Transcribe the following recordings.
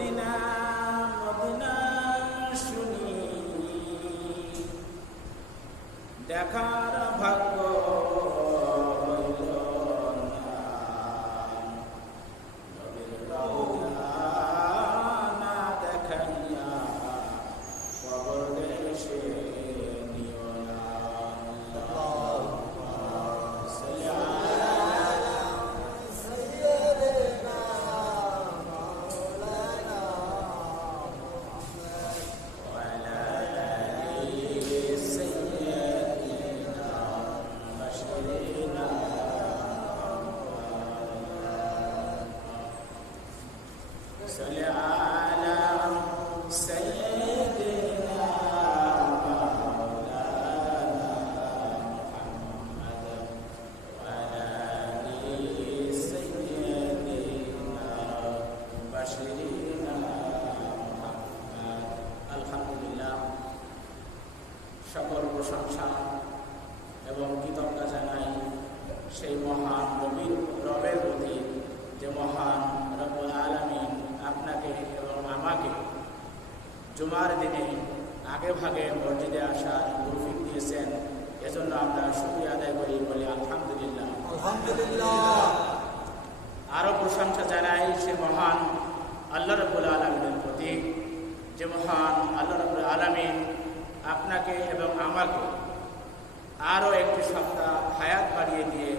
Medina Medina শুনি দেখার ভাগ্য হইল না, নবীর রওজা না দেখাইয়া কবর দেশে নিও না। সকল প্রশংসা এবং কৃতজ্ঞতা জানাই সেই মহান রবের প্রতি, যে মহান রব্বুল আলামিন আপনাকে এবং আমাকে জুমার দিনে আগে ভাগে মসজিদে আসার তৌফিক দিয়েছেন। এজন্য আমরা শুকরিয়া আদায় করি, বলি আলহামদুলিল্লাহ। আলহামদুলিল্লাহ। আরো প্রশংসা জানাই সে মহান আল্লাহ রব্বুল আলামিনের প্রতি, যে মহান আল্লাহ রব্বুল আলামিন আপনাকে এবং আমাকে আরও একটি সপ্তাহ হায়াত বাড়িয়ে দিয়ে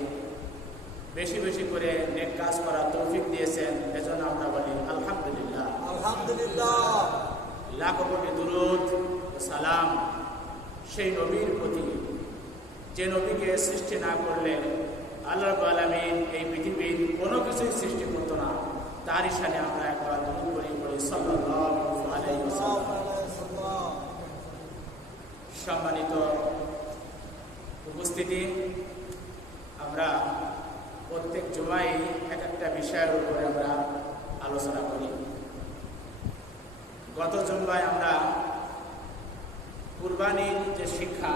বেশি বেশি করে নেক কাজ করার তৌফিক দিয়েছেন। এজন্য আমরা বলি আলহামদুলিল্লাহ। আলহামদুলিল্লাহ। লাখো কোটি দুরূদ ও সালাম সেই নবীর প্রতি, যে নবীকে সৃষ্টি না করলে আল্লাহ রাব্বুল আলামিন এই পৃথিবীর কোনো কিছুই সৃষ্টি করতো না। তারই সাথে আমরা একবার দুরূদ পড়ি সাল্লাল্লাহু আলাইহি ওয়াসাল্লাম। সম্মানিত উপস্থিতি, আমরা প্রত্যেক জুমায় এক একটা বিষয়ের উপরে আমরা আলোচনা করি। গত জুমায় আমরা কুরবানির যে শিক্ষা,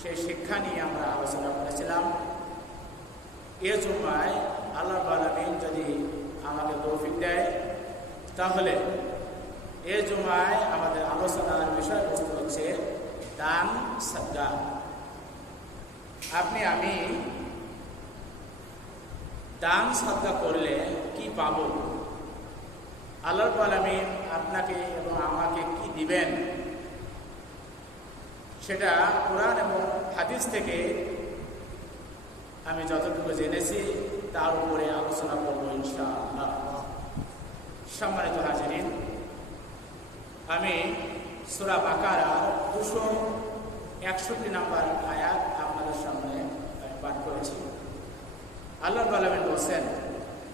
সেই শিক্ষা নিয়ে আমরা আলোচনা করেছিলাম। এ জুমায় আল্লাহ রাব্বুল আলামিন যদি আমাকে তৌফিক দেয়, তাহলে এ জুমায় আমাদের আলোচনার বিষয়বস্তু হচ্ছে দান সাদকা। আপনি আমি দান সাদকা করলে কি পাব, আল্লাহ রাব্বুল আলামিন আপনাকে এবং আমাকে কি দিবেন, সেটা কোরআন এবং হাদিস থেকে আমি যতটুকু জেনেছি তার উপরে আলোচনা করব ইনশাআল্লাহ। সম্মানিত হাজিরিন, আমি সূরা বাকারা 261 নম্বর আয়াত আপনাদের সামনে পাঠ করেছি। আল্লাহ রাব্বুল আলামিন বলেন,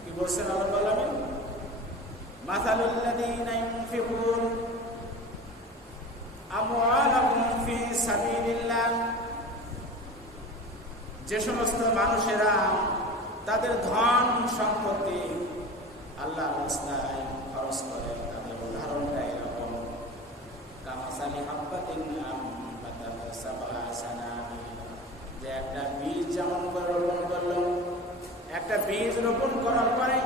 কি বলেছেন আল্লাহ রাব্বুল আলামিন? মাসালুল লাযীনা ইউনফিকুন আমওয়ালাহুম ফি সাবিলিল্লাহ, যে সমস্ত মানুষেরা তাদের ধন সম্পত্তি আল্লাহর রাস্তায় খরচ করে, তাদের উদাহরণটা এরকম, কামাসালি হাব্বাতিন আম্বাতাত সাবআ সানাবিল, যে একটা বীজ যেমন করে রোপণ করলো, একটা বীজ রোপণ করার পরে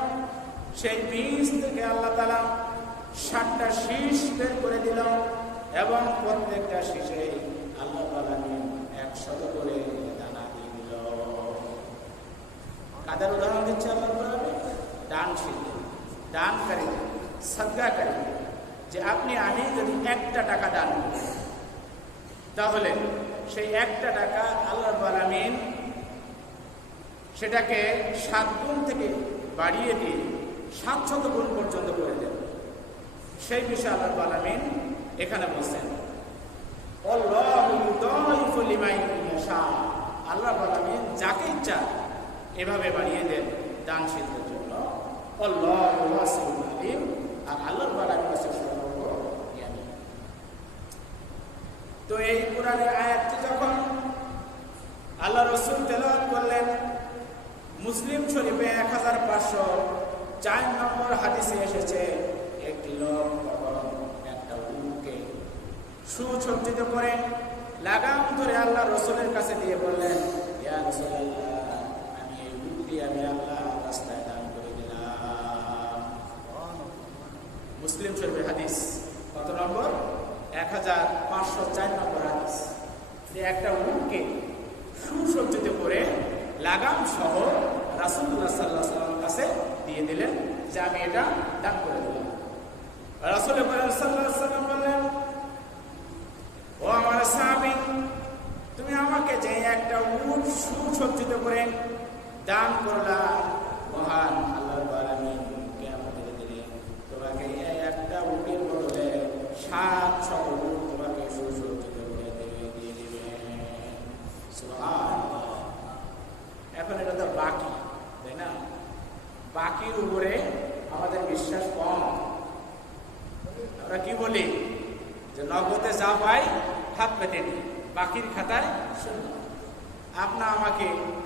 সেই বীজ থেকে আল্লাহ তাআলা 60টা শীষ বের করে দিল, এবং প্রত্যেকটা শীষে আল্লাহ তাআলা 100 করে দানা দিয়ে দিল। কাদের উদাহরণ দিচ্ছে আল্লাহ তাআলা? দানশীল, দানকারী, সাদকাকারী। যে আপনি আমি যদি 1টা টাকা দান করি, তাহলে সেই 1টা টাকা আল্লাহ রাব্বুল আলামিন সেটাকে 7 গুণ থেকে বাড়িয়ে দিয়ে 700 গুণ পর্যন্ত করে দেন। সেই বিষয়ে আল্লাহ রাব্বুল আলামিন এখানে বলছেন, আল্লাহু ইউদাইফু লিমান ইয়াশা, আল্লাহ রাব্বুল আলামিন যাকে ইচ্ছা এভাবে বাড়িয়ে দেন দানশীলদের জন্য। আল্লাহু ওয়াসিউন আলিম, আর আল্লাহ রাব্বুল আলামিন সর্বজ্ঞানী। তো এই কোরআনের আয়াতটি যখন আল্লাহ রাসূল তেলাওয়াত করলেন, মুসলিম শরীফে 1504 নম্বর হাদিসে এসেছে, একটি লোক তখন একটা উটকে সুসজ্জিত করে লাগাম ধরে আল্লাহ রাসূলের কাছে দিয়ে বললেন, ইয়া রাসূলুল্লাহ, আমি এই উটটি আমি আল্লাহ রাস্তায় দান করে দিলাম। দিয়ে দিলেন যে আমি এটা দান করে দিলাম। রাসূল সাল্লাল্লাহু আলাইহি ওয়াসাল্লাম বললেন, ও আমার সাহাবী, তুমি আমাকে যে একটা উট সুসজ্জিত করে দান করলা, মহান আল্লাহ রাব্বুল আলামিন কিয়ামতের দিনে তোমাকে একটা উটের বদলে 700 উট তোমাকে সুসজ্জিত করে দিয়ে দিবে। সুবহানাল্লাহ। এখন এটা তো বাকি, তাই না? বাকির উপরে আমাদের বিশ্বাস কম। আমরা কি বলি যে নগদে যা পাই হাত পেতে নিই, বাকির খাতায় শূন্য।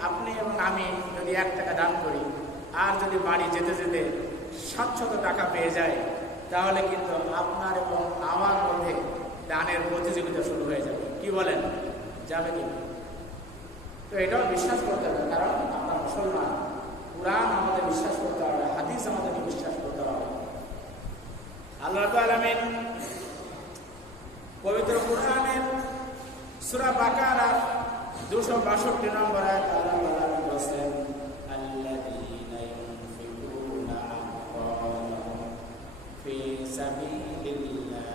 আপনি এবং আমি যদি 1 টাকা দান করি আর যদি বাড়ি যেতে যেতে 700 টাকা পেয়ে যায়, তাহলে কিন্তু আপনার এবং আমার মধ্যে দানের প্রতিযোগিতা শুরু হয়ে যাবে। কি বলেন, যাবে কি? তো এটাও বিশ্বাস করতে হবে, কারণ আমরা মুসলমান। কুরআন আমাদের বিশ্বাস করতে হবে, হাদিস আমাদেরকে বিশ্বাস করতে হবে। আল্লাহ রাব্বুল আলামিন পবিত্র কুরআনের সূরা বাকারা 262 নম্বর আয়াতে আল্লাহ তাআলা বলেন, আল্লাযীনা ইউনফিকুনা আমওয়ালাহুম ফি সাবিলিল্লাহ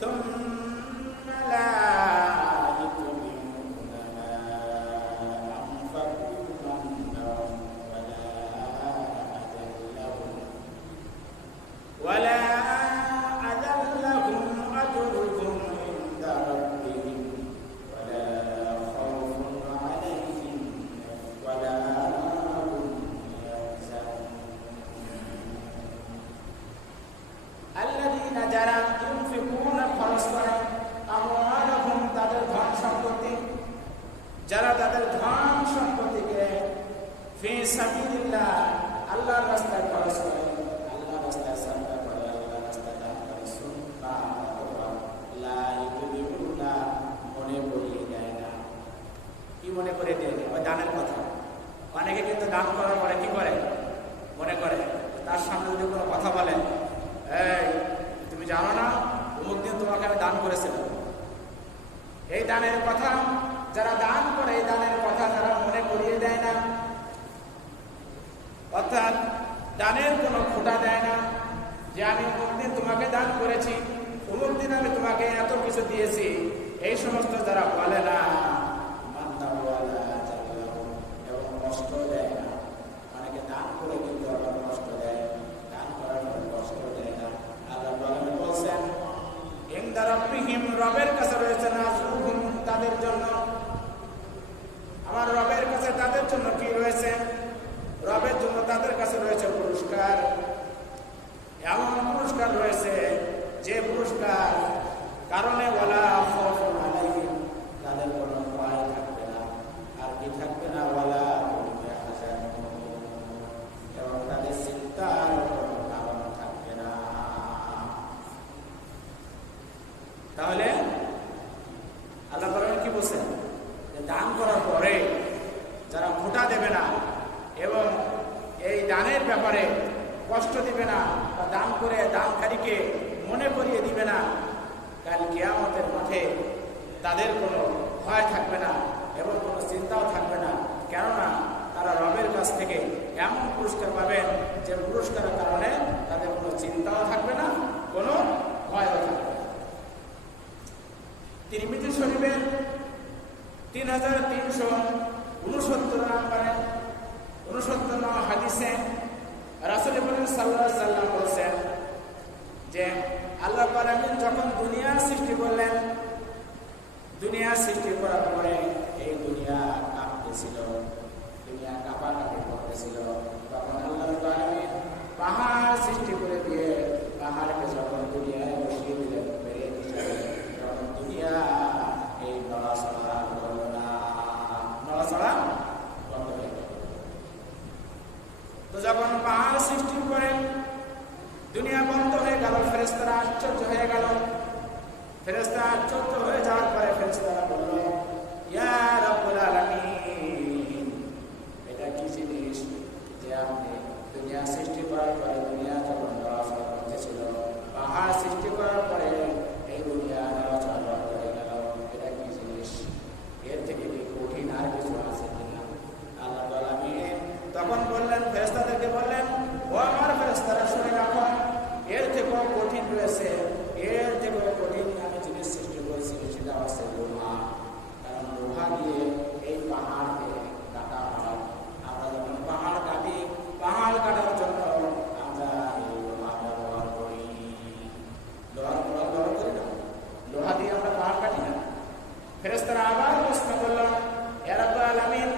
সুম্মা লা ইউতিউনা মা আনফাকু মান্নান ওয়ালা আযাল্লাহুম আজরুহুম ইনদা রাব্বিহিম ওয়ালা খাউফুন আলাইহিম ওয়ালা হুম ইয়াহজানুন। আল্লাযীনা যারা ইউনফিকুনা খরচ করে আমওয়ালাহুম তাদের ধন সম্পত্তি, যারা তাদের ধন সম্পত্তিকে ফি সাবিলিল্লাহ আল্লাহর রাস্তায় খরচ করে, আল্লাহর রাস্তায় সাদকা করে, আল্লাহর রাস্তায় দান করে, সুন্নাহ লা ইউতিউনা মনে করিয়ে দেয় না। কি মনে করে দেয়? ওই দানের কথা। অনেকে কিন্তু দান করার পরে কি করে? মনে করে তার সামনে যদি কোনো কথা বলে, এই তুমি জানো না অমুক দিন তোমাকে আমি দান করেছিলাম। এই দানের কথা যারা দান করে, এই দানের কথা তারা মনে করিয়ে দেয় না, অর্থাৎ দানের কোনো খোঁটা দেয় না যে আমি অমুক দিন তোমাকে দান করেছি, অমুক দিন আমি তোমাকে এত কিছু দিয়েছি। এই সমস্ত যারা বলে না, এবং কষ্ট দেয় না। অনেকে দান করে কিন্তু আবার কষ্ট দেয়, দান করার পর কষ্ট দেয় না। আল্লাহ বলছেন, ইনদা রাব্বিহিম রবের কাছে রয়েছে না আজরুহুম তাদের জন্য। আমার রবের কাছে তাদের জন্য কি রয়েছে? রবের জন্য তাদের কাছে রয়েছে পুরস্কার। এমন পুরস্কার রয়েছে যে পুরস্কার কারণে ওয়ালা খাউফুন আলাইহিম তাদের কোনো ভয় থাকবে না। আর কি থাকবে না? ওয়ালা হুম ইয়াহজানুন, এবং তাদের চিন্তার কোনো কারণ থাকবে না। তাহলে আল্লাহ তাআলা কি বলছেন? যে দান করার পরে যারা খোঁটা দেবে না এবং এই দানের ব্যাপারে কষ্ট দিবে না, বা দান করে দানকারীকে মনে করিয়ে দিবে না, কাল কিয়ামতের মাঠে তাদের কোনো ভয় থাকবে না এবং কোনো চিন্তাও থাকবে না। কেননা তারা রবের কাছ থেকে এমন পুরস্কার পাবেন যে পুরস্কারের কারণে তাদের কোনো চিন্তাও থাকবে না, কোনো ভয়ও থাকবে না। তিরমিজি শরীফের 3369 নম্বরে 69 নম্বর হাদিসে রাসূল সাল্লাল্লাহু আলাইহি ওয়াসাল্লাম বলেছেন যে আল্লাহ পাক যখন দুনিয়া সৃষ্টি করলেন, দুনিয়া সৃষ্টি করার পরে এই দুনিয়া কাঁপতেছিল, দুনিয়া কাঁপাকাঁপি করতেছিল। তখন আল্লাহ পাক পাহাড় সৃষ্টি করে দিয়ে পাহাড়কে যখন দুনিয়ায় বসিয়ে দিলেন বেরিয়ে হিসাবে, তখন দুনিয়া এই নড়াচড়া করল না, নড়াচড়া বন্ধ হয়ে গেল। তো যখন পাহাড় সৃষ্টি করে দুনিয়া বন্ধ হয়ে গেল, ফেরেশতারা আশ্চর্য হয়ে গেল। ফেরেশতা আশ্চর্য হয়ে যাওয়ার পরে ফেরেশতারা বলল, ইয়া রাব্বুল আলামিন, এটা কি জিনিস যে আপনি দুনিয়া সৃষ্টি করার পরে দুনিয়া যখন নড়াচড়া করতেছিল, পাহাড় সৃষ্টি করার পরে এই দুনিয়া নড়াচড়া বন্ধ হয়ে গেল, এটা কি জিনিস? এর থেকে কি কঠিন আর কিছু আছে কিনা? আল্লাহ তাআলা তখন বললেন, ফেরেশতাদেরকে বললেন, ও আমার ফেরেশতারা শুনে রাখো, এর থেকেও কঠিন রয়েছে, এর থেকেও কঠিন আমি জিনিস সৃষ্টি করেছি, সেটা হচ্ছে লোহা। কারণ লোহা দিয়ে এই পাহাড়কে কাটা হয়। আমরা যখন পাহাড় কাটি, পাহাড় কাটার জন্য আমরা এই লোহা ব্যবহার করি। লোহার ব্যবহার করি না, লোহা দিয়ে আমরা পাহাড় কাটি না। ফেরেশতারা আবার প্রশ্ন করল, ইয়া রাব্বুল আলামিন,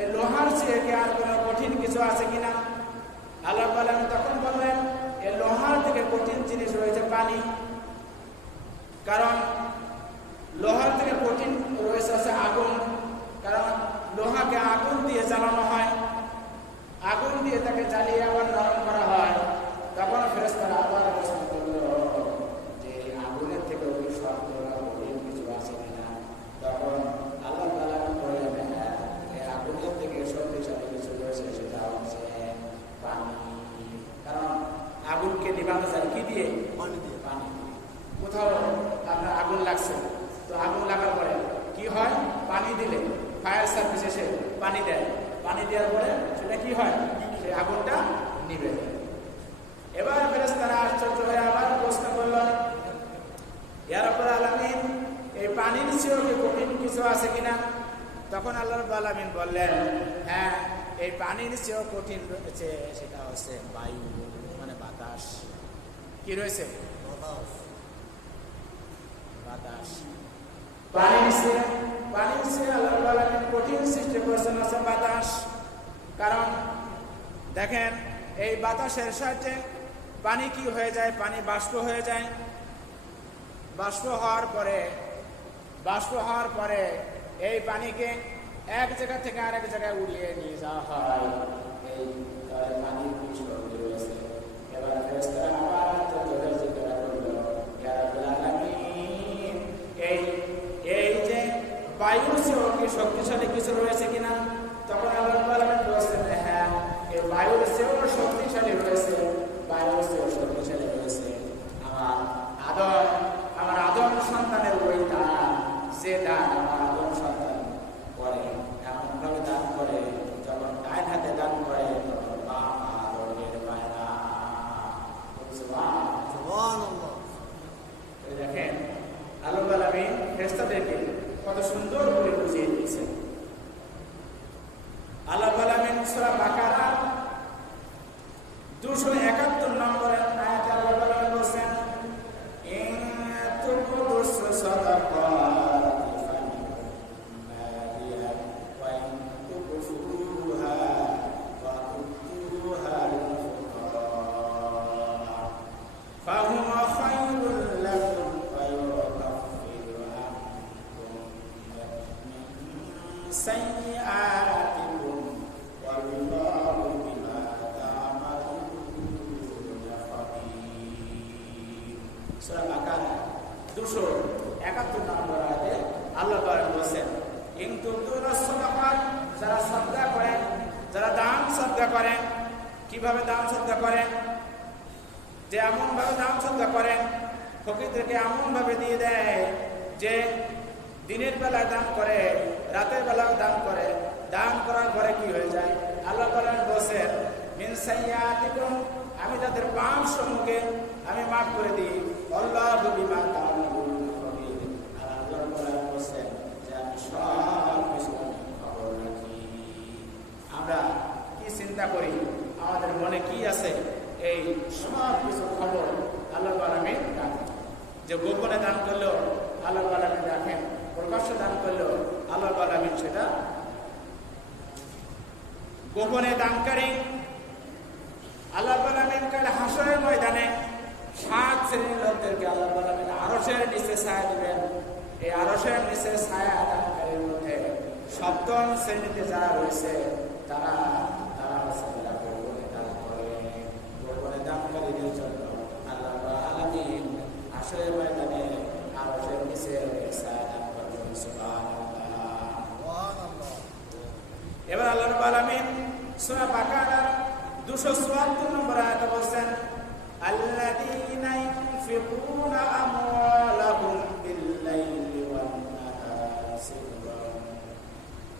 এই লোহার চেয়ে কি আর কোনো কঠিন কিছু আছে কিনা? আল্লাহ রাব্বুল আলামিন তখন বললেন, এই লোহার থেকে কঠিন জিনিস রয়েছে পানি। কারণ লোহার থেকে কঠিন রয়েছে হচ্ছে আগুন। কারণ লোহাকে আগুন দিয়ে জ্বালানো হয়, আগুন দিয়ে তাকে জ্বালিয়ে আবার নরম করা হয়। তখন ফেরেশতারা আবার প্রশ্ন করল যে আগুনের থেকে ওই শব্দ কঠিন কিছু আছে কিনা? তখন আল্লাহ তাআলা বললেন, এই আগুনের থেকে শক্তিশালী কিছু রয়েছে, সেটা হচ্ছে পানি। কারণ আগুনকে নিভানো যায় কি দিয়ে? পানি দিয়ে। পানি দিয়ে। কোথাও আপনার আগুন লাগছে, তো আগুন লাগার পরে কি হয়? পানি দিলে ফায়ার সার্ভিস এসে পানি দেয়, পানি দেওয়ার পরে সেটা কি হয়? সেই আগুনটা নিভে যায়। এবার ফেরেশতারা আশ্চর্য হয়ে আবার প্রশ্ন করল, ইয়া রাব্বুল আলামিন, এই পানির চেয়েও কি কঠিন কিছু আছে কিনা? তখন আল্লাহ রাব্বুল আলামিন বললেন, হ্যাঁ, এই পানির চেয়েও কঠিন রয়েছে, সেটা হচ্ছে বায়ু, মানে বাতাস। কি রয়েছে? বাতাস। পানির চেয়ে আল্লাহ রাব্বুল আলামিন কঠিন সৃষ্টি করেছেন হচ্ছে বাতাস। কারণ দেখেন, এই বাতাসের সাহায্যে পানি কি হয়ে যায়? পানি বাষ্প হয়ে যায়। বাষ্প হওয়ার পরে এই পানিকে এক জায়গা থেকে আরেক জায়গায় উড়িয়ে নিয়ে যাওয়া হয়। এই পানির কি শক্তি রয়েছে? এবার ফেরেশতারা আবার জিজ্ঞাসা করল, ইয়া রাব্বুল আলামিন, এই যে বায়ুর চেয়েও কি শক্তিশালী কিছু রয়েছে কিনা? তখন আল্লাহ রাব্বুল আলামিন বলেছেন, হ্যাঁ, এই বায়ুর চেয়েও শক্তিশালী রয়েছে, বায়ুর চেয়েও শক্তিশালী রয়েছে আমার আদম সন্তানের ওই দান, যে দান আমার আদম সন্তান করে, এমন ভাবে দান করে, যখন ডাইন হাতে দান করে তখন বাম হাত টের পায় না। দেখেন, আল্লাহ রাব্বুল আলামিন ফেরেশতাদেরকে কত সুন্দর করে বুঝিয়ে দিয়েছেন। আল্লাহ রাব্বুল আলামিন সূরা বাকারা 271 নম্বরের আয়াতে আল্লাহ রাব্বুল আলামিন বলেন, ইন তুবদুস সাদাকাতি ফানিম্মা হিয়া ওয়া ইন তুবফুহা ওয়া তু'তুহা লিল ফুকারা ফাহুয়া খায়রুল লাকুম ফায়ুকাফিরু আনকুম মিন সাইয়্যাতিকুম ওয়াল্লাহু বিমা তা'মালুনা খাবীর। সূরা বাকারা 271 নম্বর আয়াতে আল্লাহ পাক বলেন, ইন তুবদুস সাদাকাত, যারা সাদকা করেন, যারা দান সাদকা করেন। কিভাবে দান সাদকা করেন? যে এমন ভাবে দান সাদকা করেন, ফকিরদেরকে এমন ভাবে দিয়ে দেয় যে দিনের বেলায় দান করে, রাতের বেলাও দান করে। দান করার পরে কি হয়ে যায়? আল্লাহ বলেন বলেন, মিন সাইয়্যাতিকুম, আমি তাদের পাপ সমূহকে আমি মাফ করে দিই। আল্লাহু বিমা তা'মালুনা খাবীর। আল্লাহ বলেন বলেন যে আমি সব কিছু খবর রাখি। আমরা কি চিন্তা করি, আমাদের মনে কি আছে, এই সব কিছু খবর আল্লাহ আলামিন রাখেন। যে গোপনে দান করলেও আল্লাহ আলামিন রাখেন, প্রকাশ্যে দান করলেও আল্লাহ আলামিন সেটা। গোপনে দানকারী আল্লাহ আলামিন কাল হাসরের ময়দানে 7 শ্রেণীর লোকদেরকে আল্লাহ আলামিন আরশের নিচে ছায়া দিবেন। এই আরশের নিচে ছায়া দানকারীর মধ্যে 7ম শ্রেণীতে যারা রয়েছে, তারা হচ্ছে যারা গোপনে দান করে। গোপনে দানকারীদের জন্য আল্লাহ আলামিন হাসরের ময়দানে আরশের নিচে ছায়া দান করবেন। সুবহানাল্লাহ। এবার আল্লাহ রাব্বুল আলামিন সূরা বাকারা 274 নম্বর আয়াতে বলেন, আল্লাযীনা ইউনফিকুনা আমওয়ালাহুম বিল-লাইলি ওয়ান-নাহারি সিররান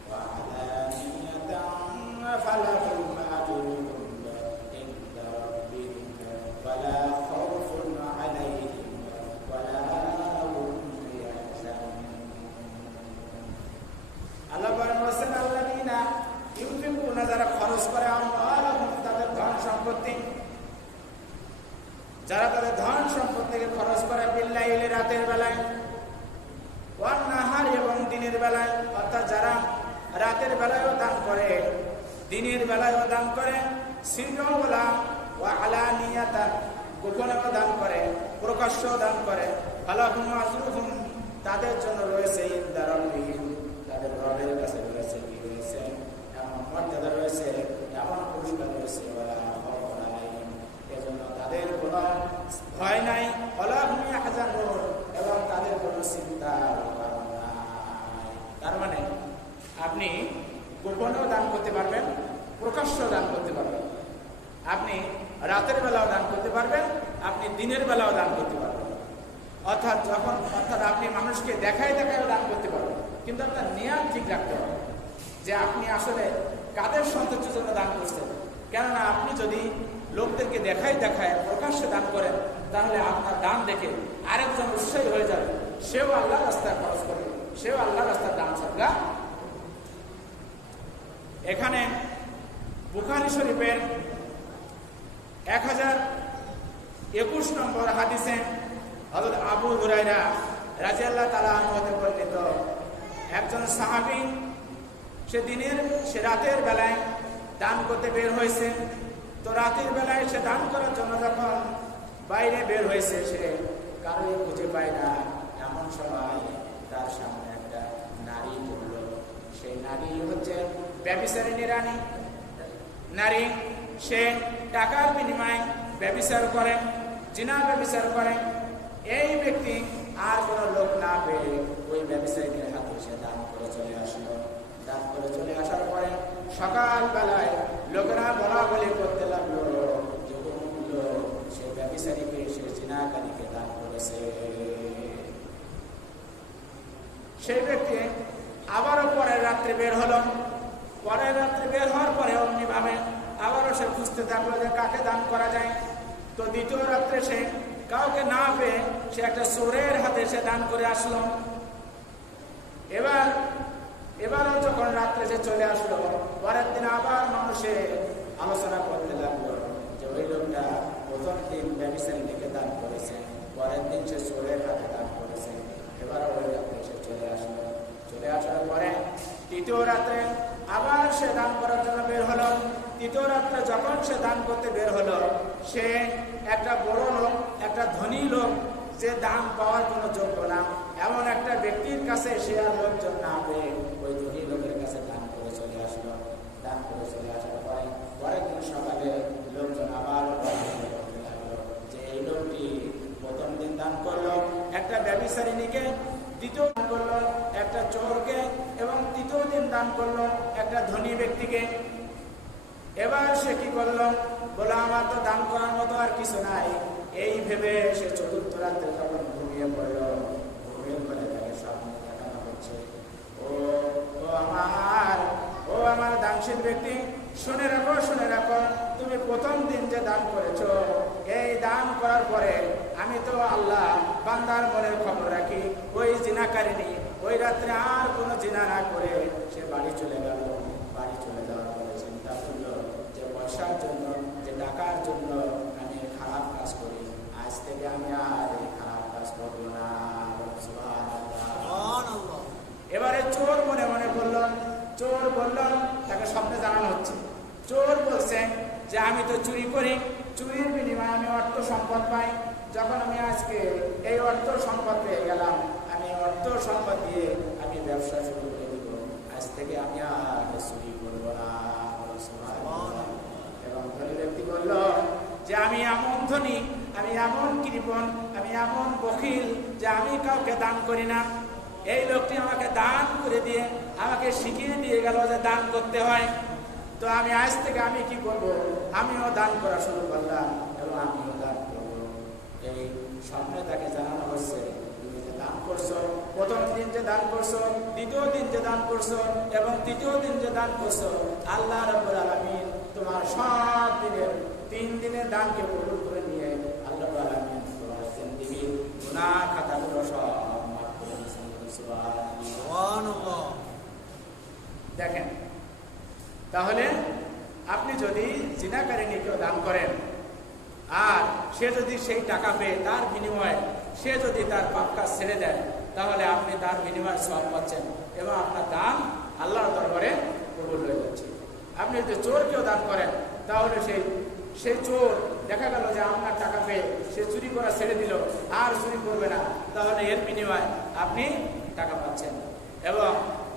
ওয়া আলানিয়াতান ফালাহুম আজরুহুম সম্পত্তি, যারা তাদের ধন সম্পত্তিকে খরচ করে বিল্লাইলে রাতের বেলায়, ওয়ান নাহার এবং দিনের বেলায়, অর্থাৎ যারা রাতের বেলায়ও দান করে দিনের বেলায়ও দান করে, সিররা ওয়া আলানিয়াতান গোপনেও দান করে প্রকাশ্যও দান করে, ফালাহুম আজরুহুম তাদের জন্য রয়েছে ইনদা রাব্বিহিম তাদের রবের কাছে রয়েছে কি রয়েছে এমন মর্যাদা রয়েছে, এমন পুরস্কার রয়েছে, ওয়ালা খাউফুন আলাইহিম এজন্য তাদের কোনো ভয় নাই, ওয়ালা হুম ইয়াহজানুন এবং তাদের কোনো চিন্তা নাই। তার মানে আপনি গোপনেও দান করতে পারবেন, প্রকাশ্যও দান করতে পারবেন, আপনি রাতের বেলাও দান করতে পারবেন, আপনি দিনের বেলাও দান করতে পারবেন। অর্থাৎ আপনি মানুষকে দেখায় দেখায়ও দান করতে পারবেন, কিন্তু আপনার নিয়ম ঠিক রাখতে হবে যে আপনি আসলে কাদের সন্তুষ্টির জন্য দান করছেন। কেননা আপনি যদি লোকদেরকে দেখায় দেখায় প্রকাশ্যে দান করেন, তাহলে আপনার দান দেখে আরেকজন উৎসাহী হয়ে যাবে, সেও আল্লাহ রাস্তায় খরচ করবে, সেও আল্লাহ রাস্তার দান সরকার। এখানে বুখারী শরীফের 1021 নম্বর হাদিসে হযরত আবু হুরায়রা রাদিয়াল্লাহু তাআলা আনহু হতে বর্ণিত, একজন সাহাবী সে রাতের বেলায় দান করতে বের হয়েছে। তো রাতের বেলায় সে দান করার জন্য যখন বাইরে বের হয়েছে, সে কারোই খুঁজে পায় না। এমন সময় তার সামনে একটা নারী পড়ল। সেই নারী হচ্ছে ব্যভিচারিণী নারী। সে টাকার বিনিময়ে ব্যভিচার করে, জিনা ব্যভিচার করে। এই ব্যক্তি আর কোনো লোক না পেয়ে ওই ব্যবসায়ীদের হাতে সে দান করে চলে আসলো। দান করে চলে আসার পরে সকালবেলায় লোকেরা বলা বলি করতে লাগলো যে সে ব্যবসায়ীকে, সে জিনাকারীকে দান করেছে। সেই ব্যক্তি আবারও পরের রাত্রে বের হলো। পরের রাত্রে বের হওয়ার পরে অমনি ভাবে আবারও সে খুঁজতে থাকলো যে কাকে দান করা যায়। তো দ্বিতীয় রাত্রে সে কাউকে না পেয়ে সে একটা চোরের হাতে সে দান করে আসলো। এবারও যখন রাত্রে সে চলে আসলো, পরের দিন আবার মানুষে আলোচনা করতে লাগলো যে ওই লোকটা প্রথম দিন ব্যবসায়ীকে দান করেছে, পরের দিন সে চোরের হাতে দান করেছে। এবারও ওই রাত্রে সে চলে আসলো। চলে আসার পরে তৃতীয় রাত্রে আবার সে দান করার জন্য বের হলো। তৃতীয় রাত্রে যখন সে দান করতে বের হলো, সে একটা বড় লোক, একটা ধনী লোক, যে দান পাওয়ার কোনো যোগ্য না, এমন একটা ব্যক্তির কাছে সে আর লোকজন না পেয়ে ওই ধনী লোকের কাছে দান করে চলে আসলো। দান করে চলে আসার পরে পরের দিন সকালে লোকজন আবার করতে লাগলো যে এই লোকটি প্রথম দিন দান করলো একটা ব্যভিচারিণীকে, দ্বিতীয় দান করলো একটা চোরকে, এবং তৃতীয় দিন দান করলো একটা ধনী ব্যক্তিকে। এবার সে কি করলো, বলে আমার তো দান করার মতো আর কিছু নাই। এই ভেবে সে চতুর্থ রাত্রে যখন ঘুমিয়ে পড়ল, ঘুমিয়ে পড়ে তাকে স্বপ্ন দেখানো হচ্ছে, ও আমার দানশীল ব্যক্তি, শুনে রাখো, তুমি প্রথম দিন যে দান করেছো, এই দান করার পরে আমি তো আল্লাহ বান্দার মনের খবর রাখি। ওই জিনাকারিনী ওই রাত্রে আর কোনো জিনা না করে সে বাড়ি চলে গেল। বাড়ি চলে যাওয়ার পরে চিন্তা করলো যে পয়সার জন্য, যে টাকার জন্য আমি খারাপ কাজ করি, আজ থেকে আমি আর এই খারাপ কাজ করবো না। এবারে চোর মনে মনে বলল, তাকে স্বপ্নে জানানো হচ্ছে, চোর বলছে যে আমি তো চুরি করি, চুরির বিনিময়ে আমি অর্থ সম্পদ পাই। যখন আমি আজকে এই অর্থ সম্পদ পেয়ে গেলাম, আমি অর্থ সম্পদ দিয়ে আমি ব্যবসা শুরু করে দিব, আজ থেকে আমি আর চুরি করবো না। এবং ধনী ব্যক্তি বলল যে আমি এমন ধনী, আমি এমন কৃপণ, আমি এমন বখিল যে আমি কাউকে দান করি না। এই লোকটি আমাকে দান করে দিয়ে আমাকে শিখিয়ে দিয়ে গেল যে দান করতে হয়। তো আমি আজ থেকে আমি কি করব, আমিও দান করা শুরু করলাম এবং আমিও দান করব। এই স্বপ্নে তাকে জানানো হচ্ছে তুমি যে দান করছো, প্রথম দিন যে দান করছো, দ্বিতীয় দিন যে দান করছো এবং তৃতীয় দিন যে দান করছো, আল্লাহ রাব্বুল আলামিন তোমার সব দিনের 3 দিনের দানকে কবুল করে নিয়ে আল্লাহ রাব্বুল আলামিন তোমার জিন্দেগির গুনাহ খাতাগুলো সব মাফ করে দিয়েছেন। সুবহানাল্লাহ। দেখেন, তাহলে আপনি যদি জিনাকারিনী কেউ দান করেন আর সে যদি সেই টাকা পেয়ে তার বিনিময়ে সে যদি তার পাপ কাজ ছেড়ে দেয়, তাহলে আপনি তার বিনিময়ে সওয়াব পাচ্ছেন এবং আপনার দান আল্লাহর দরবারে কবুল হয়ে যাচ্ছে। আপনি যদি চোরকেও দান করেন, তাহলে সেই চোর দেখা গেল যে আপনার টাকা পেয়ে সে চুরি করা ছেড়ে দিল, আর চুরি করবে না, তাহলে এর বিনিময়ে আপনি টাকা পাচ্ছেন। এবং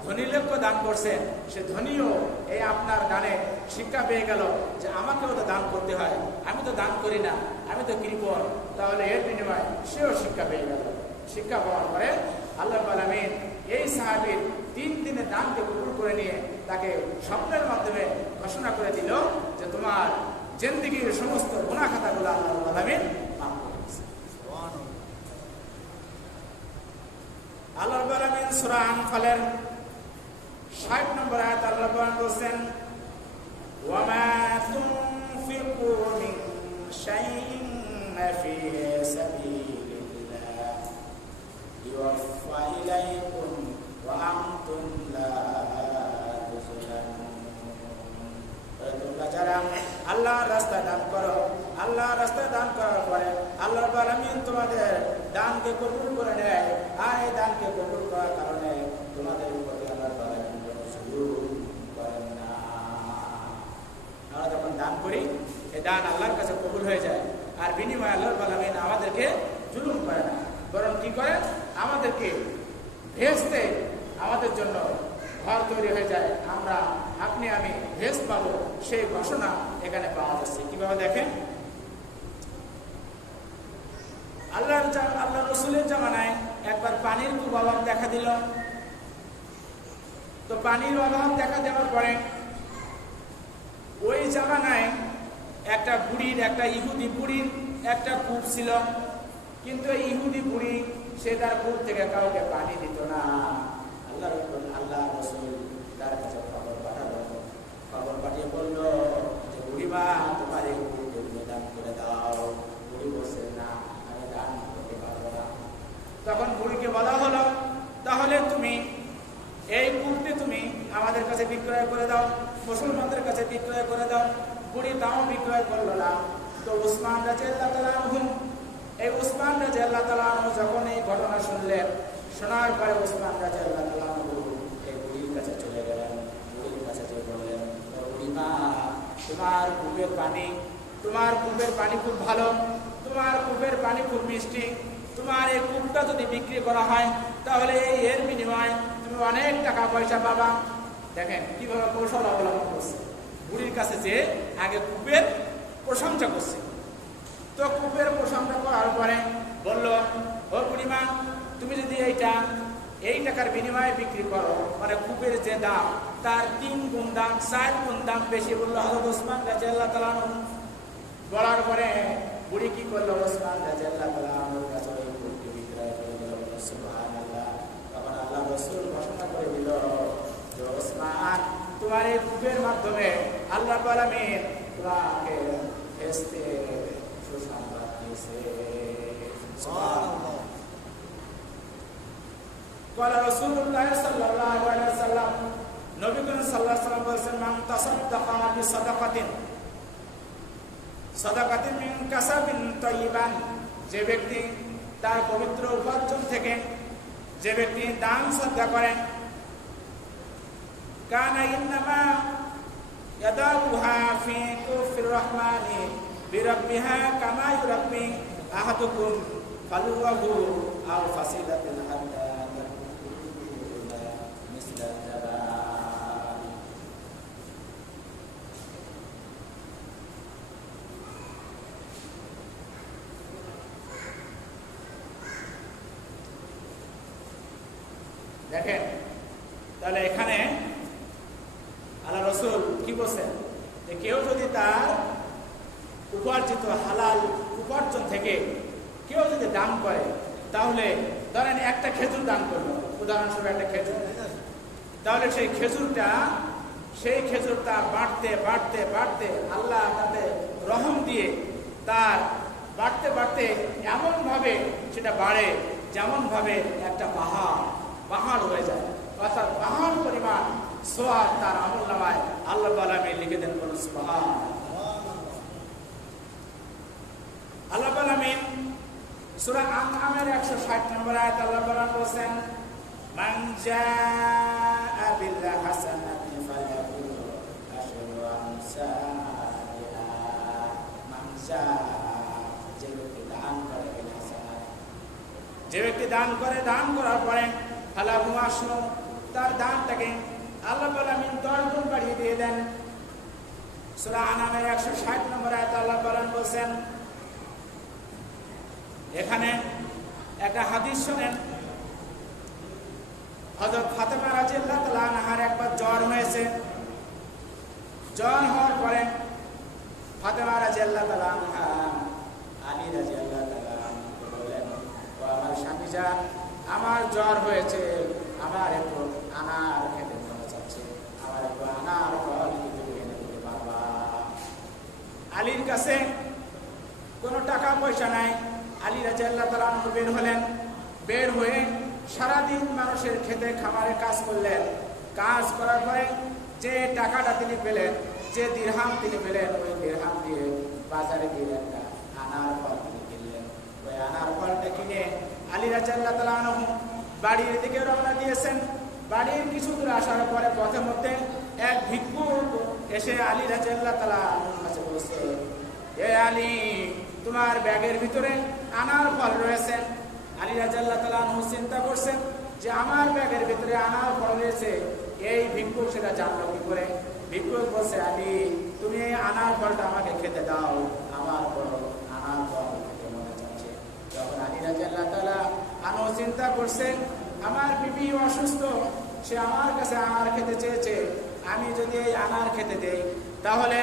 ধনী লোককে দান করছেন, সে ধনীও এই আপনার দানে শিক্ষা পেয়ে গেল যে আমাকেও তো দান করতে হয়, আমি তো দান করি না, আমি তো কৃপণ, তাহলে এর বিনিময়ে সেও শিক্ষা পেয়ে গেল। শিক্ষা পাওয়ার পরে আল্লাহ আলামিন এই সাহাবীর 3 দিনের দানকে কবুল করে নিয়ে তাকে স্বপ্নের মাধ্যমে ঘোষণা করে দিল যে তোমার জিন্দেগীর সমস্ত গুনাহ খাতাগুলো আল্লাহ আলামিন মাফ করে দিয়েছেন। আল্লাহ আলামিন সূরা আনফালের 60 নম্বর আয়াত আল্লাহ বলেন, ওয়া মা তুনফিকু মিন শাইইন ফি সাবিলিল্লাহ ইউওয়াফা ইলাইকুম ওয়া আনতুম লা তুযলামুন। তোমরা যারা আল্লাহর রাস্তায় দান করো, আল্লাহর রাস্তায় দান করার পরে আল্লাহ রাব্বুল আলামিন তোমাদের দানকে কবুল করে নেয়, আর এই দানকে কবুল করার কারণে তোমাদের উপরে আল্লাহ রাব্বুল আলামিন জুলুম করেন না। আমরা যখন দান করি, এই দান আল্লাহর কাছে কবুল হয়ে যায়, আর বিনিময়ে আল্লাহ রাব্বুল আলামিন আমাদেরকে জুলুম করে না, বরং কি করে আমাদেরকে ভেস্তে আমাদের জন্য ঘর তৈরি হয়ে যায়, আমরা আপনি আমি ভেস্ট পাবো, সেই ঘোষণা এখানে পাওয়া যাচ্ছে। কিভাবে দেখেন, আল্লাহ রসুলের জামানায় একবার পানির খুব অভাব দেখা দিল। তো পানির অভাব দেখা দেওয়ার পরে ওই জামানায় একটা ইহুদি বুড়ির একটা কূপ ছিল, কিন্তু এই ইহুদি বুড়ি সে তার কূপ থেকে কাউকে পানি দিত না। আল্লাহ রসুল তার কাছে খবর পাঠালো, খবর পাঠিয়ে বলল যে বুড়িমা তোমার এই কূপকে দান করে দাও। বুড়ি বলছে না, আমি দান করতে পারবো না। তখন বুড়িকে বলা হলো, তাহলে তুমি এই কূপটি তুমি আমাদের কাছে বিক্রয় করে দাও, মুসলমানদের কাছে বিক্রয় করে দাও। বুড়ি তাও বিক্রয় করলো না। তো উসমান রাদিয়াল্লাহু তাআলা আনহু, এই উসমান রাদিয়াল্লাহু তাআলা আনহু যখন এই ঘটনা শুনলেন, শোনার পরে উসমান রাদিয়াল্লাহু তাআলা আনহু এই বুড়ির কাছে চলে গেলেন। বুড়ির কাছে যে বললেন, বুড়িমা তোমার কূপের পানি খুব ভালো, তোমার কূপের পানি খুব মিষ্টি, তোমার এই কূপটা যদি বিক্রি করা হয় তাহলে এর বিনিময়ে তুমি অনেক টাকা পয়সা পাবা। দেখেন কিভাবে কৌশল অবলম্বন করছে। বুড়ির কাছে যে আগে কূপের প্রশংসা করছে, তো কূপের প্রশংসা করার পরে বলল, ও বুড়িমা তুমি যদি এই টাকার বিনিময়ে বিক্রি করো, মানে কূপের যে দাম তার 3 গুণ দাম 4 গুণ দাম বেশি বললো হযরত ওসমান রাদিয়াল্লাহু তাআলা আনহু। বলার পরে বুড়ি কি করলো, ওসমান রাদিয়াল্লাহু তাআলা আনহুর কাছে ওই কূপটি বিক্রয় করে দিল। সুবহানাল্লাহ। তখন আল্লাহ রাসূল ঘোষণা করে দিল যে ওসমান তোমার এই কূপের মাধ্যমে আল্লাহ রাব্বুল আলামিন তোমাকে ভেস্তে সুসংবাদ দিয়েছে। সুবহানাল্লাহ। ক্বালা রাসূলুল্লাহ সাল্লাল্লাহু আলাইহি ওয়াসাল্লাম, নবী করিম সাল্লাল্লাহু আলাইহি ওয়াসাল্লাম বলেছেন, মান তাসাদ্দাকা বিসাদাকাতিন মিন কাসাবিন তাইয়িবান, যে ব্যক্তি তার পবিত্র উপার্জন থেকে যে ব্যক্তি দান সদকা করেন, কানা ইন্নামা ইয়াদাউহা ফি কুফির রহমানি বিরাব্বিহা কামা ইউরাব্বি আহাদুকুম ফালুহু আও ফাসিলাতিন হাত্তা তাকুনা মিসলা জাবাল। দেখেন তাহলে এখানে আল্লাহ রাসূল কি বলছেন, যে কেউ যদি তার উপার্জিত হালাল উপার্জন থেকে কেউ যদি দান করে, তাহলে ধরেন একটা খেজুর দান করলো, উদাহরণস্বরূপ একটা খেজুর, তাহলে সেই খেজুরটা বাড়তে বাড়তে বাড়তে আল্লাহ তাতে রহম দিয়ে তার বাড়তে বাড়তে এমনভাবে সেটা বাড়ে যেমনভাবে একটা পাহাড় হয়ে যায়, অর্থাৎ পাহাড় পরিমাণ সোয়াব তার আমল নামায় আল্লাহ রাব্বুল আলামিন লিখে দেন। সুবহানাল্লাহ। আল্লাহ রাব্বুল আলামিন সূরা আনআমের 160 নম্বর আয়াত আল্লাহ বলেন বলেন মান জাআ বিল হাসানাতি ফালাহু আশরু আমসালিহা। মান জাআ, যে ব্যক্তি দান করে বিল হাসানাত, যে ব্যক্তি দান করে, দান করার পরে ফালাহু আশরু, তার দানটাকে আল্লাহ রাব্বুল আলামিন 10 গুণ বাড়িয়ে দিয়ে দেন। সূরা আনআমের 160 নম্বর আয়াত আল্লাহ বলেন বলেন। এখানে একটা হাদিস শুনেন, হযরত ফাতেমা রাদিয়াল্লাহু তাআলা আনহার একবার জ্বর হয়েছে। জ্বর হওয়ার পরে ফাতেমা রাদিয়াল্লাহু তাআলা আনহা আলী রাদিয়াল্লাহু তাআলা আনহুকে বললেন, ও আমার স্বামী যান, আমার জ্বর হয়েছে, আমার একটু আনার খেতে মনে চাচ্ছে, আমার একটু আনার ফল কিছু এনে দিতে পারবা? আলীর কাছে কোনো টাকা পয়সা নাই। আলী রাদিয়াল্লাহু তাআলা আনহু বের হলেন। বের হয়ে সারাদিন মানুষের খেতে খামারে কাজ করলেন। কাজ করার পরে যে টাকাটা তিনি পেলেন, যে দিরহাম তিনি পেলেন, ওই দিরহাম দিয়ে বাজারে গিয়ে একটা আনার ফল তিনি কিনলেন। ওই আনার ফলটা কিনে আলী রাদিয়াল্লাহু তাআলা আনহু বাড়ির দিকে রওনা দিয়েছেন। বাড়ির কিছু দূর আসার পরে পথের মধ্যে এক ভিক্ষুক এসে আলী রাদিয়াল্লাহু তাআলা আনহুর কাছে বলছে, এ আলী, তোমার ব্যাগের ভিতরে আনার ফল রয়েছে। আলী রাদিয়াল্লাহু তাআলা আনহু চিন্তা করছেন যে আমার ব্যাগের ভিতরে আনার ফল রয়েছে, এই ভিক্ষুক সেটা জানলো কি করে? ভিক্ষুক বলছে, আলী, তুমি এই আনার ফলটা আমাকে খেতে দাও, আমার বড় আনার ফল খেতে মনে চাচ্ছে। যখন আলী রাদিয়াল্লাহু তাআলা আনহু চিন্তা করছেন, আমার বিবি অসুস্থ, সে আমার কাছে আনার খেতে চেয়েছে, আমি যদি এই আনার খেতে দেই তাহলে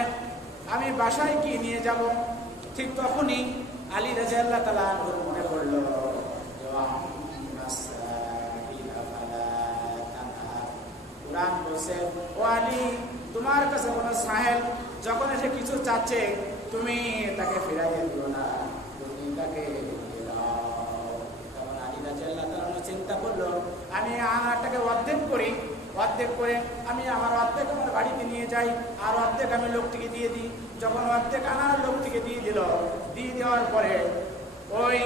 আমি বাসায় কি নিয়ে যাব? ঠিক তখনই আলী রাদিয়াল্লাহু তাআলা আনহুর মনে পড়ল, কুরআন বলছে, ও আলী, তোমার কাছে কোনো সাহেল যখন এসে কিছু চাচ্ছে, তুমি তাকে ফিরাইয়ে দিও না, তুমি তাকে দিয়ে দাও। তখন আলী রাদিয়াল্লাহু তাআলা আনহু চিন্তা করলো, আমি আনারটাকে অর্ধেক করি, অর্ধেক করে আমি আমার অর্ধেক আমার বাড়িতে নিয়ে যাই, আর অর্ধেক আমি লোকটিকে দিয়ে দিই। যখন অর্ধেক আনার লোকটিকে দিয়ে দিল, দিয়ে দেওয়ার পরে ওই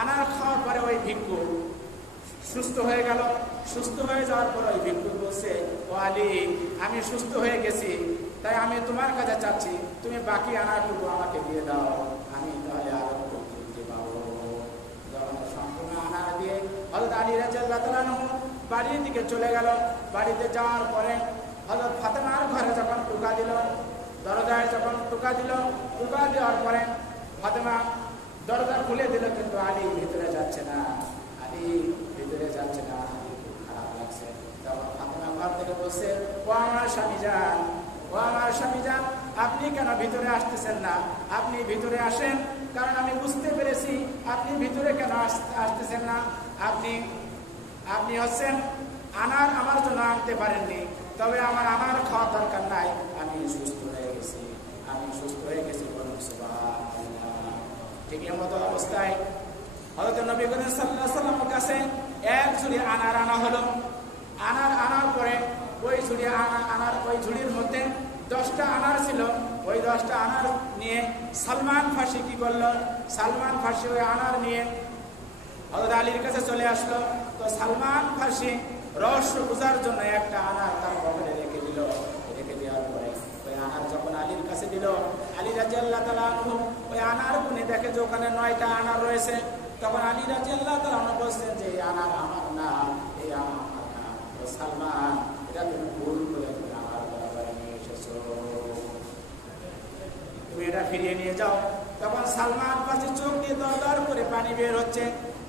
আনার খাওয়ার পরে ওই ভিক্ষু সুস্থ হয়ে গেল। সুস্থ হয়ে যাওয়ার পর ওই ভিক্ষু বলছে, ও আলী, আমি সুস্থ হয়ে গেছি, তাই আমি তোমার কাছে চাচ্ছি, তুমি বাকি আনারটুকু আমাকে দিয়ে দাও, আমি তাহলে আরো দিতে পারবো। যখন সম্পূর্ণ আনার দিয়ে হযরত আলী রাদিয়াল্লাহু তাআলা আনহু বাড়ির দিকে চলে গেল। বাড়িতে যাওয়ার পরে হযরত ফাতেমার ঘরে যখন টোকা দিল, দরজায় যখন টোকা দিল, টোকা দেওয়ার পরে ফাতেমা দরজা খুলে দিল, কিন্তু আলী ভিতরে যাচ্ছে না, আলী ভিতরে যাচ্ছে না, আলীর খুব খারাপ লাগছে। তখন ফাতেমা ঘর থেকে বলছে, ও আমার স্বামী যান, ও আমার স্বামী যান, আপনি কেন ভিতরে আসতেছেন না? আপনি ভিতরে আসেন, কারণ আমি বুঝতে পেরেছি আপনি ভিতরে কেন আসতেছেন না। আপনি হচ্ছেন আনার আমার জন্য আনতে পারেননি, তবে আমার আনার খাওয়া দরকার নাই, আমি সুস্থ হয়ে গেছি, আমি সুস্থ হয়ে গেছি। বলুন সুবহানাল্লাহ। ঠিক এমতো অবস্থায় হযরত নবী করিম সাল্লাল্লাহু আলাইহি ওয়াসাল্লামের কাছে এক ঝুড়ি আনার আনা হলো। আনার আনার পরে ওই ঝুড়ি আনার ওই ঝুড়ির মধ্যে 10টা আনার ছিল। ওই 10টা আনার নিয়ে সালমান ফার্সি কি করলো? সালমান ফার্সি ওই আনার নিয়ে হযরত আলীর কাছে চলে আসলো। তো সালমান ফার্সি রহস্য বোঝার জন্য একটা আনার তার পকেটে রেখে দিল। রেখে দেওয়ার পরে ওই আনার যখন আলীর কাছে দিল, আলী রাদিয়াল্লাহু তাআলা আনহু ওই আনার গুনে দেখে যে ওখানে 9টা আনার রয়েছে। তখন আলী রাদিয়াল্লাহু তাআলা আনহু বলছেন যে এই আনার আমার না, এই আনার আমার না। তো সালমান, এটা তুমি ভুল করে আমার দরবারে নিয়ে এসেছো, তুমি এটা ফিরিয়ে নিয়ে যাও। তখন সালমান ফার্সি চোখ দিয়ে দরদর করে পানি বের হচ্ছে।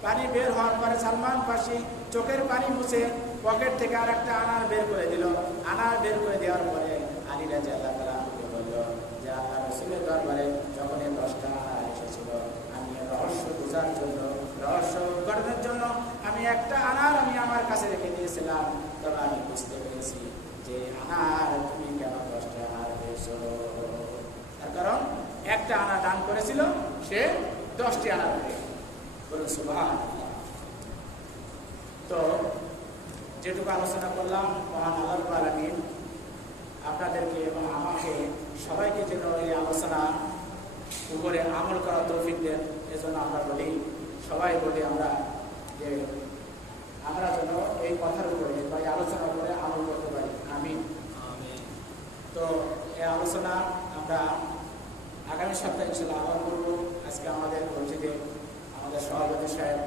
পানি বের হওয়ার পরে সালমান ফার্সি চোখের পানি মুছে পকেট থেকে আর একটা আনার বের করে দিল। আনার বের করে দেওয়ার পরে আলী রাদিয়াল্লাহু তাআলা আনহু বলল যে আল্লাহর রাসূলের দরবারে যখন এই 10টা আনার এসেছিল, আমি রহস্য বোঝার জন্য, রহস্য উদ্ঘাটনের জন্য আমি একটা আনার আমি আমার কাছে রেখে দিয়েছিলাম, তবে আমি বুঝতে পেরেছি যে আনার তুমি কেন 10টা আনার পেয়েছো। তার কারণ একটা আনা দান করেছিল, সে 10টি আনার পেয়ে। বলুন সুবহানাল্লাহ। তো যেটুকু আলোচনা করলাম, মহান আল্লাহ রাব্বুল আলামিন আপনাদেরকে এবং আমাকে সবাইকে যেন এই আলোচনা উপরে আমল করা তৌফিক দেন। এজন্য আমরা বলি, সবাই বলি আমরা যে আমরা যেন এই কথার উপরে বা এই আলোচনার উপরে আমল করতে পারি। আমিন। তো এই আলোচনা আমরা আগামী সপ্তাহে ইনশাআল্লাহ আবার করবো। আজকে আমাদের মসজিদে আমাদের সভাপতি সাহেব